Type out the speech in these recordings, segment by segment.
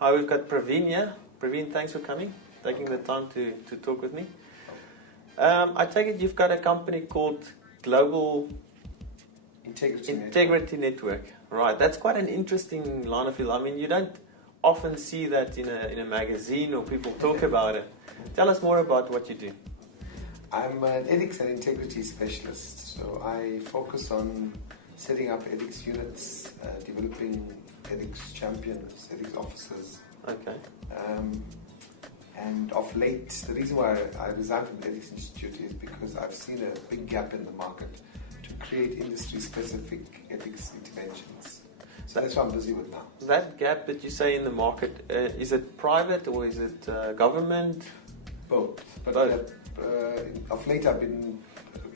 Hi, we've got Pravin here. Pravin, thanks for coming, taking the time to talk with me. I take it you've got a company called Global Integrity Network. Right, that's quite an interesting line of field. I mean, you don't often see that in a magazine or people talk about it. Tell us more about what you do. I'm an ethics and integrity specialist, so I focus on setting up ethics units, developing ethics champions, ethics officers. Okay. And of late, the reason why I resigned from the Ethics Institute is because I've seen a big gap in the market to create industry-specific ethics interventions. So that's what I'm busy with now. That gap that you say in the market, is it private or is it government? Both. But of late I've been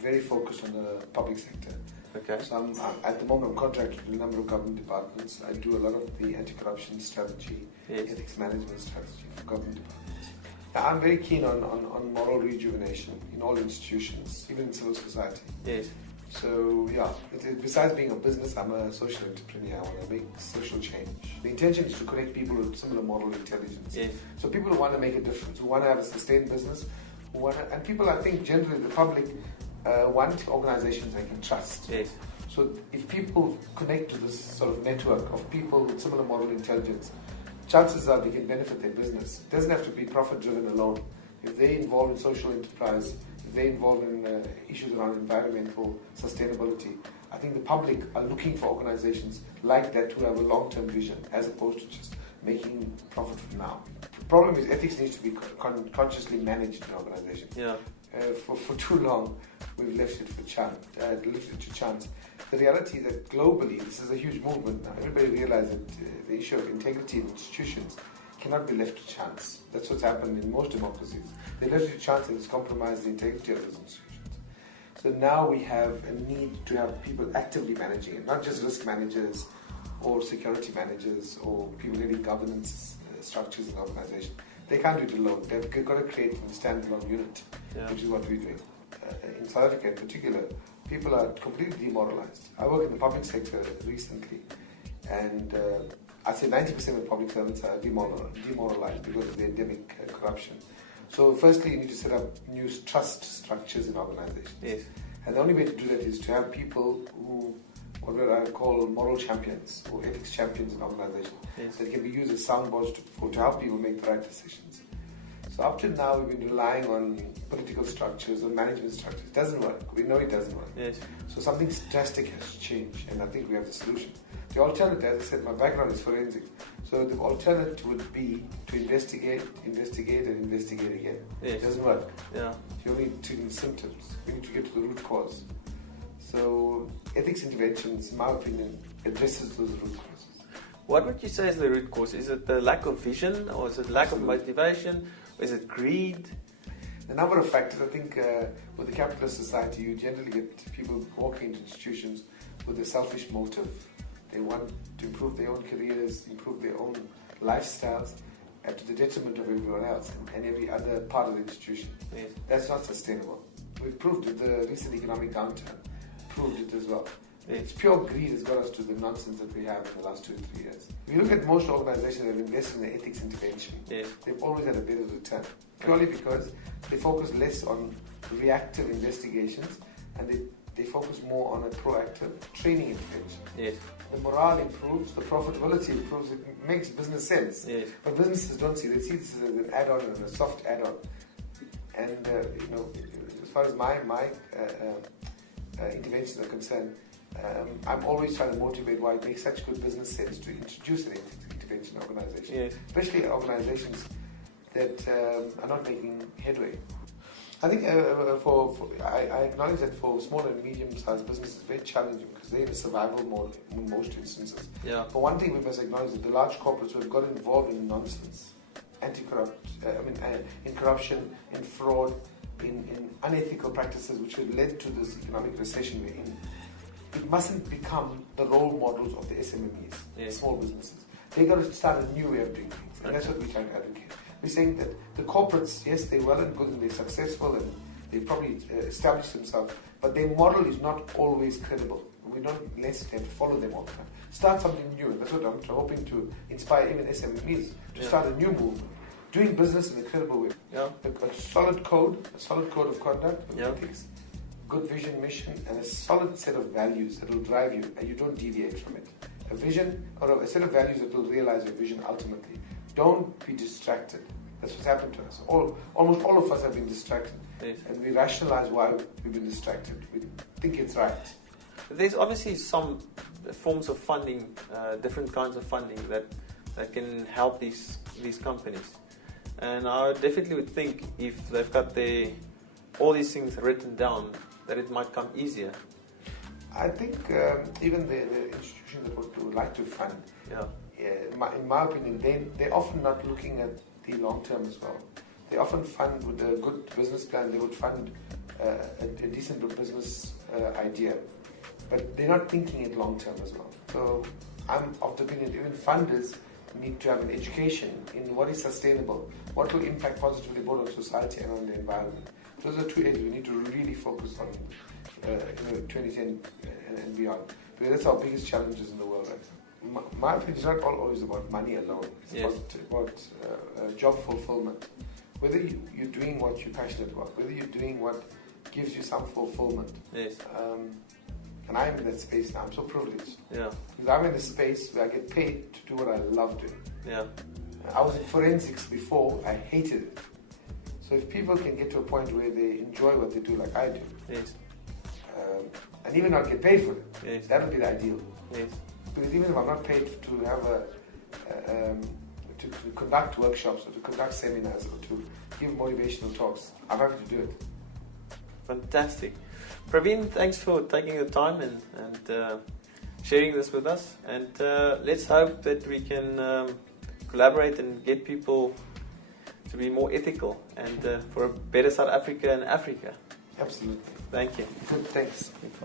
very focused on the public sector. Okay. So at the moment I'm contracted with a number of government departments. I do a lot of the anti-corruption strategy, ethics management strategy for government departments. Now, I'm very keen on moral rejuvenation in all institutions, even in civil society. Yes. So yeah, besides being a business, I'm a social entrepreneur. I want to make social change. The intention is to connect people with similar moral intelligence. Yes. So people who want to make a difference, who want to have a sustained business, and people, I think generally the public want organizations they can trust. Yes. So if people connect to this sort of network of people with similar moral intelligence, chances are they can benefit their business. It doesn't have to be profit-driven alone. If they're involved in social enterprise, if they're involved in issues around environmental sustainability, I think the public are looking for organizations like that who have a long-term vision as opposed to just making profit from now. The problem is ethics needs to be consciously managed in organizations. Yeah. For too long, we've left it to chance. The reality is that globally, this is a huge movement now. Everybody realizes that the issue of integrity in institutions cannot be left to chance. That's what's happened in most democracies. They left it to chance and it's compromised the integrity of those institutions. So now we have a need to have people actively managing it, not just risk managers or security managers or people leading governance structures in organizations. They can't do it alone. They've got to create a standalone unit, which is what we're doing. In South Africa in particular, people are completely demoralized. I work in the public sector recently, and I'd say 90% of public servants are demoralized because of the endemic corruption. So firstly, you need to set up new trust structures in organizations. Yes. And the only way to do that is to have people who, what I call moral champions or ethics champions in organizations, that can be used as soundboards to help people make the right decisions. So up till now, we've been relying on political structures or management structures. It doesn't work. We know it doesn't work. Yes. So something drastic has changed, and I think we have the solution. The alternative, as I said, my background is forensics. So the alternative would be to investigate, and investigate again. Yes. It doesn't work. Yeah. You're only treating symptoms. We need to get to the root cause. So ethics interventions, in my opinion, addresses those root causes. What would you say is the root cause? Is it the lack of vision, or is it lack of motivation, or is it greed? A number of factors. I think with the capitalist society, you generally get people walking into institutions with a selfish motive. They want to improve their own careers, improve their own lifestyles, to the detriment of everyone else and every other part of the institution. Yes. That's not sustainable. We've proved it. The recent economic downturn proved it as well. Yes. It's pure greed has got us to the nonsense that we have in the last 2 or 3 years. If you look at most organizations that have invested in the ethics intervention, they've always had a better return. Purely because they focus less on reactive investigations and they focus more on a proactive training intervention. Yes. The morale improves, the profitability improves, it makes business sense. Yes. But businesses don't see, they see this as an add-on and a soft add-on. And as far as my interventions are concerned, I'm always trying to motivate why it makes such good business sense to introduce an intervention organization, especially organizations that are not making headway. I think I acknowledge that for small and medium-sized businesses, it's very challenging because they're in a survival mode in most instances. Yeah. But one thing we must acknowledge is that the large corporates who have got involved in nonsense, in corruption, in fraud, in unethical practices which have led to this economic recession we're in, it mustn't become the role models of the SMMEs, small businesses. They've got to start a new way of doing things, and that's what we're trying to advocate. We're saying that the corporates, yes, they're well and good and they're successful and they've probably established themselves, but their model is not always credible. We don't necessarily have to follow them all the time. Start something new. That's what I'm hoping to inspire even SMEs to start a new movement. Doing business in a credible way. Yeah. A solid code of conduct, with ethics, good vision, mission, and a solid set of values that will drive you and you don't deviate from it. A vision or a set of values that will realize your vision ultimately. Don't be distracted. That's what's happened to us. Almost all of us have been distracted. Yes. And we rationalize why we've been distracted. We think it's right. There's obviously some forms of funding, different kinds of funding that can help these companies. And I definitely would think if they've got all these things written down, that it might come easier. I think even the institutions that would like to fund, in my opinion, they're often not looking at the long term as well. They often fund with a good business plan. They would fund a decent business idea, but they're not thinking it long term as well. So I'm of the opinion even funders need to have an education in what is sustainable, what will impact positively both on society and on the environment. Those are two areas we need to really focus on 2010 and beyond. Because that's our biggest challenges in the world right now. My opinion is not always about money alone. It's about job fulfillment. Whether you're doing what you're passionate about, whether you're doing what gives you some fulfillment. Yes. And I'm in that space now. I'm so privileged. Yeah. Because I'm in this space where I get paid to do what I love doing. Yeah. I was in forensics before. I hated it. So if people can get to a point where they enjoy what they do like I do, yes, and even not get paid for it, yes, that would be the ideal. Yes. Because even if I'm not paid to have to conduct workshops or to conduct seminars or to give motivational talks, I'm happy to do it. Fantastic. Pravin, thanks for taking the time and sharing this with us. And let's hope that we can collaborate and get people to be more ethical and for a better South Africa and Africa. Absolutely. Thank you. Good, thanks. Thanks.